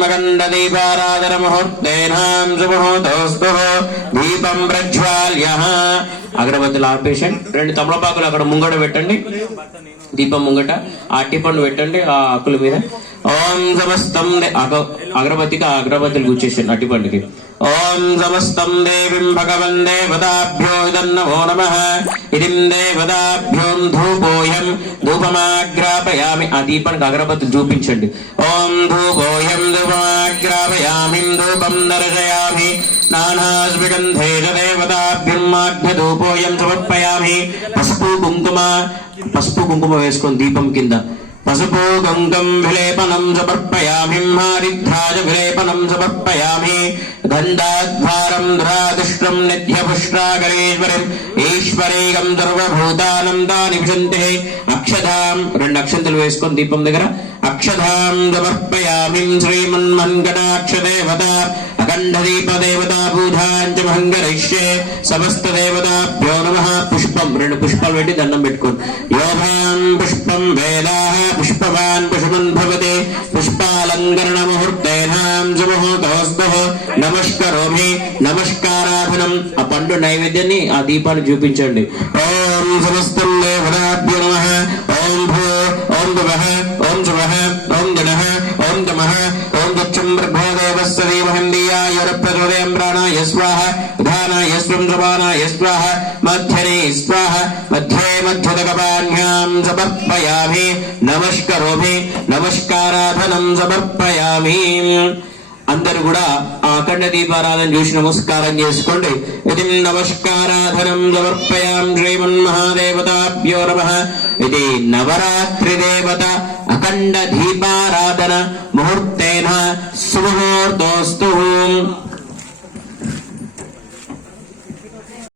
मकंदीपाराधन मुहूर्तेनां सुमुहूर्तोस्तु దీపం ప్రజ్వాల్య అగరబత్తులు ఆపేషన్ రెండు తమలపాకులు అక్కడ ముంగట పెట్టండి దీపం ముంగట ఆ అట్టిపండు పెట్టండి ఆ ఆకుల మీద ఓం సమస్తం అగరబత్తికి ఆ అగరబత్తులు కూర్చేసాను అట్టిపండుకి ఓం సమస్తం దేవీం భగవన్ దేవతాభ్యో నమో నమః ఇదిం దేవతాభ్యోం ధూపోయం ధూపమాగ్రాపయామి ఆ దీపానికి అగరబత్తులు చూపించండి ఓం ధూపోయం ధూపమాగ్రాపయామి ధూపం దర్శయామి నానాస్విగంధేష దేవతాభ్యర్మాఘ్యధూపోయం సమర్పయామి పసుపు కుంకుమ వేసుకొని దీపం కింద పసుపు గంగం విలేపనం సమర్పయామి మారిద్ధాజ విలేపనం సమర్పయామి గంధాద్వారం ధరాదుష్ట్రం నిత్యపుష్ట్రాగరేశ్వరం ఈశ్వరేగం సర్వభూతానం దాని విశంతే అక్షధాం రెండు అక్షంతలు వేసుకొని దీపం దగ్గర అక్షధాం సమర్పయామి శ్రీమన్మన్గణాక్షదేవత అఖండ దీప దేవతా పూజాంచ మహంగరిష్యే సమస్త దేవతాభ్యో నమః పుష్పం రెండు పుష్పాలు పెట్టి దండం పెట్టుకోండి యోగాం పుష్పం వేదాః పుష్పవాన్ పుష్పన్ భవతే పుష్పాలంకరణ ముహూర్తేనాం సుముహూర్తోస్తు నమస్కరోమి నమస్కారాధనం ఆ పండు నైవేద్యాన్ని ఆ దీపాన్ని చూపించండి ఓం సమస్తం దేవతాభ్యో నమః ఓం భూ ఓం భువః ఓం శువః ఓం గణః ఓం తమః ఓం దక్షం బ్రహ్మదేవస్య ధీమహి ధియోయోనః ప్రాణాయ స్వాహ ధానాయ స్వం సమానాయ స్వాహ మధ్యనే స్వాహ మధ్యే మధ్యదకపాన్యాం సమర్పయామి నమస్కరోమి నమస్కారాధనం సమర్పయామి అందరూ కూడా ఆ అఖండ దీపారాధన చూసి నమస్కారం చేసుకోండి ఇది నమస్కారాధనం సమర్పయాం శ్రీమన్మహాదేవతాభ్యో నమః ఇది నవరాత్రి దేవత అఖండ దీపారాధన ముహూర్తేన సుముహూర్తోస్తు